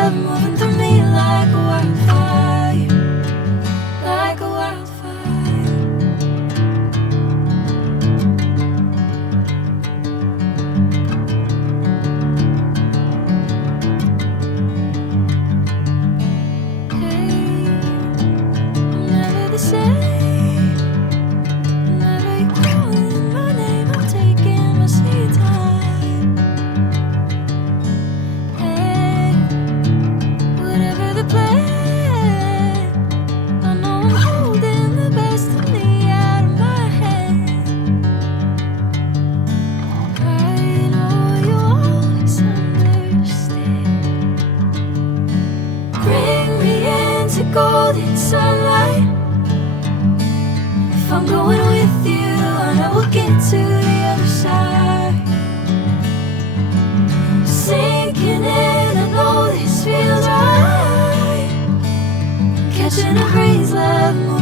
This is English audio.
love moving through me like a wildfire, like a wildfire. Hey, I'm never the same. Whenever you're calling my name, I'm taking my sweet time. Hey, whatever the plan, I know I'm holding the best of me out of my hand. I know you always understand. Bring me into golden sunlight. If I'm going with you, I know we'll get to the other side. Sinking in, I know this feels right. Catching a breeze, love moving